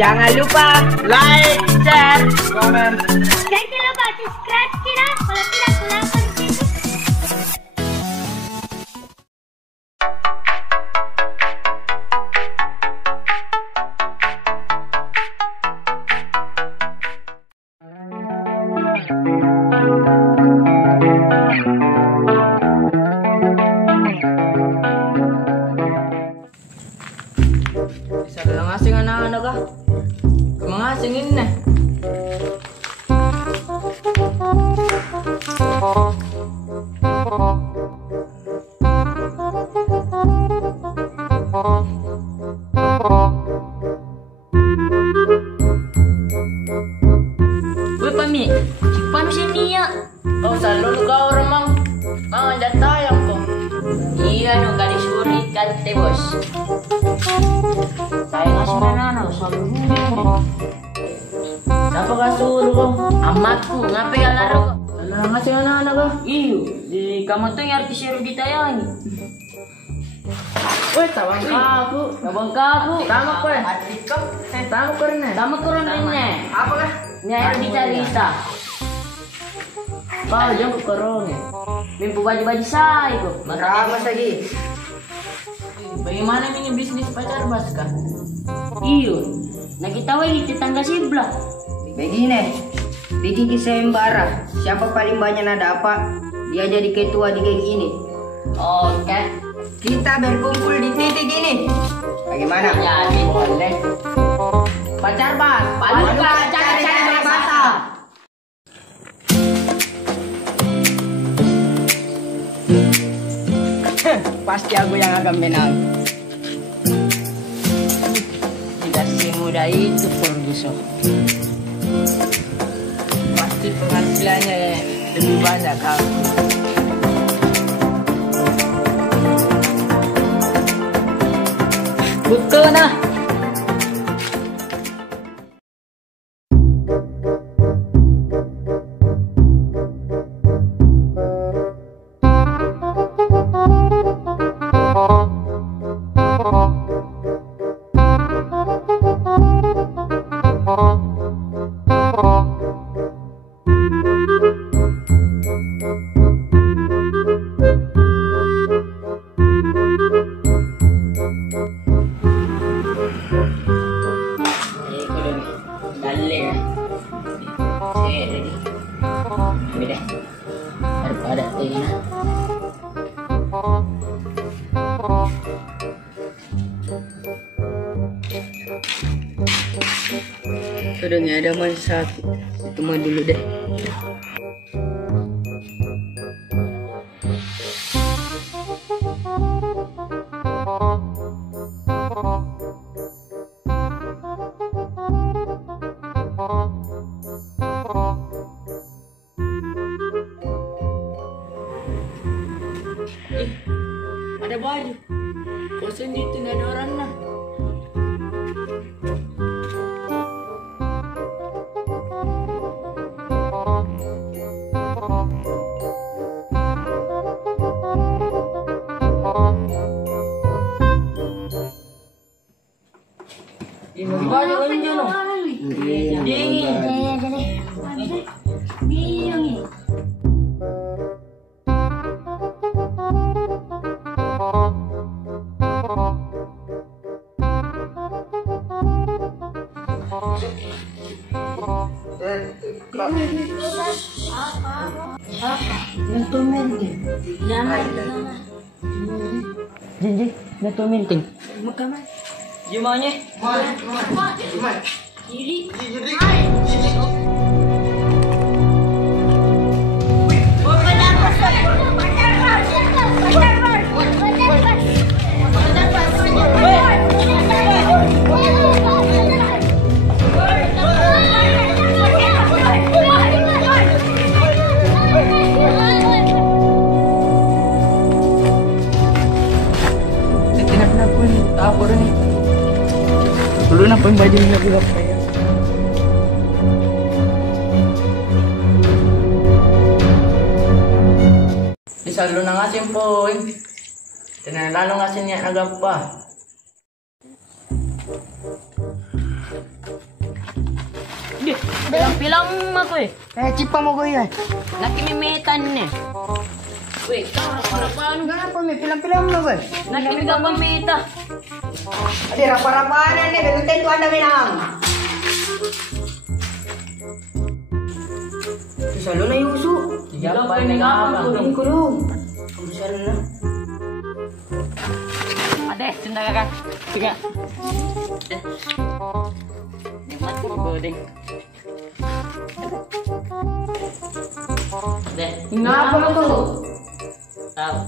Jangan lupa like, share, komen. Jangan lupa subscribe kita kalau tidak kurang penting. Bisa bilang asing anak-anak kah? Emang asingin nih. Woi Pami, cipan sini ya. Oh selalu kau orang mang. Mang ada tayang kok. Iya no kali suri kante bos. Saya ngasih mana selalu. Siapa kau suruh kok? Amatku ngapain ya laro kok? Anak ngasih anak-anak kah? Iyo, di kamu tuh yang artis seru ditayangi. Woi tawang kaku. Abang kaku. Tamak kau. Tamak kau nih. Kamu kurang ini. Apa kah? Nyari dicarita. Kau jangan ke korong ya. Mimpu baju-baju saya kok. Meramas lagi. Bagaimana ini bisnis pacar mas kah? Iyo, nah kita wali tetangga sebelah. Begini, bikin sayembara. Siapa paling banyak nada apa, dia jadi ketua di geng ini. Oke. Kita berkumpul di titik ini. Bagaimana? Jadi Boleh. Pacar bas. Paling cari bahasa. Pasti aku yang akan menang. Tidak semudah itu Ferguson. Pasti penghasilannya lebih banyak kau. Betul nah. Daripada ini. Sudah nggak ada masa satu. Itu mah dulu deh. Ada baju. Kau sendiri nggak ada orang nah. Ini baju enjo no. Dingin. Bingung ini. Jinji, neto minting. Gimana? Apa nih? Belum napain baju ini lagi apa ya? Bisa lu nangasin poin. Tenan lalo ngasin niya nagapa. Pilang-pilang ako eh. Cipa mo ko yan. Nakimimetan eh. Weh, kau rapa-rapaan. Kenapa mi? Pilang-pilang mo ko. Nakimiga pa meta. Adi rapa-rapaan na nih. Betul itu anda minang. Salo na yusu. Tiga pa may ngapa. Ini ko dong. Salo na. Ade, sunda kakak. Tiga. Nikmat bodeng. Deh, Ngapa mo to?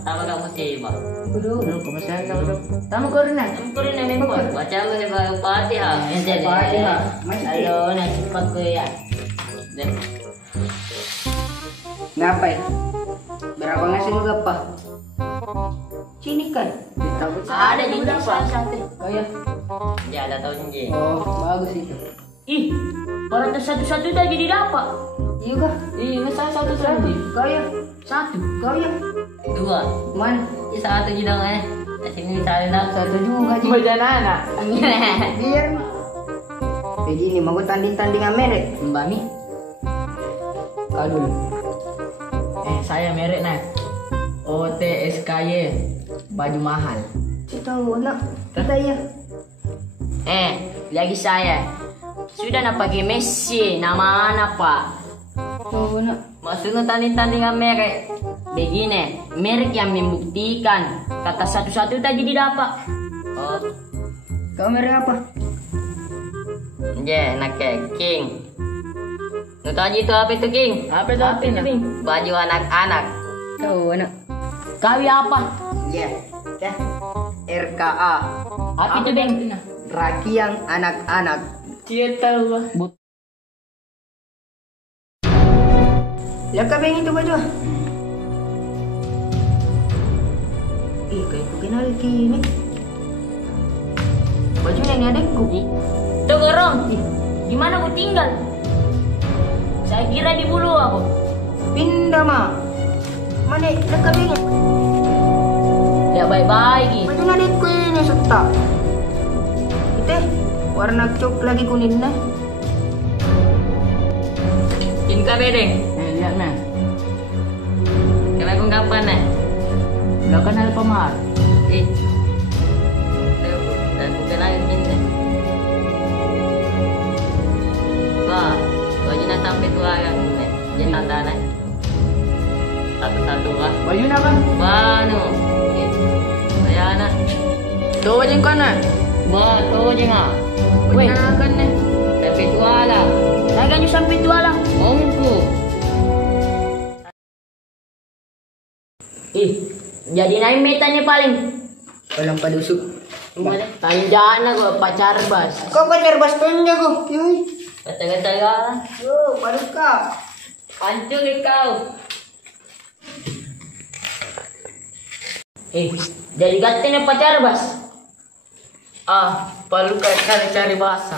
tahu kamu sih, Pak. Belum, kebesaran kau dong. Tamu kau rin na. Kamu kurin na rin po. Baca mo sa Fatihah. Fatihah. Halo, nasipat ko ya. Deh. Ngapain? Berapa ngasih lu gapa? Sini kan. Takut Ada juga Pak. Oh ya. Ya, ada tahu sendiri. Oh, bagus itu. Ih, orang satu-satu tadi didapat. Iya kah? Iya, saya satu lagi. Kau ya? Satu, Kau ya? dua. Man, Satu juga eh. Sini misalnya. satu juga sih. Bajana anak. Biar. Jadi ini mau tanding-tanding merek. Mbak Mi. Kau dulu. Saya merek nah. OTSKY. Baju mahal. Tahu nak. Kita ya. Lagi saya. Sudah nak pakai Messi, nama anak Pak. Tahu nak. Maksudnya tanding-tandingan merek. Begini, merek yang membuktikan kata satu-satu tadi didapat. Oh, Kau merek apa? nak King. Lu tadi itu apa itu King? Apa itu apa itu? Baju anak-anak. Tahu nak. Kawi apa? Ya. Ya. RKA. Apa itu Bang? Rakiang anak-anak. Dia tahu. Lihat kau yang itu baju. Kayak ku kenal kini. Baju ini adekku. Tuh Gorong, di mana aku tinggal? Saya kira di Bulu aku. Pindah mah. Mana dekat ini? Ya baik-baik. Baju adekku ini serta. Itu warna coklat lagi kuning nah. Cinta bedeng. Lihat nah. Kena kong kapan nih? Udah kenal pemar. Ih. Dan bukan lagi cinta. Wah, baju nak sampai tua yang ini. Jadi tanda nih. Satu-satu lah. Baju nak kan? Banu. Saya anak. Tuh baju kau nak. Bah, tuh aja nggak. Weh, kan nih. Sampai tua lah. Saya kan sampai tua lah. Omku. Ih, jadi naik metanya paling. Palang padusuk. Tanjana gua pacar bas. Kau pacar bas penja kau. Yui. Kata-kata lah. Yo, padus kau. Hancur kau. Jadi katanya pacar bas. Perlu cari bahasa.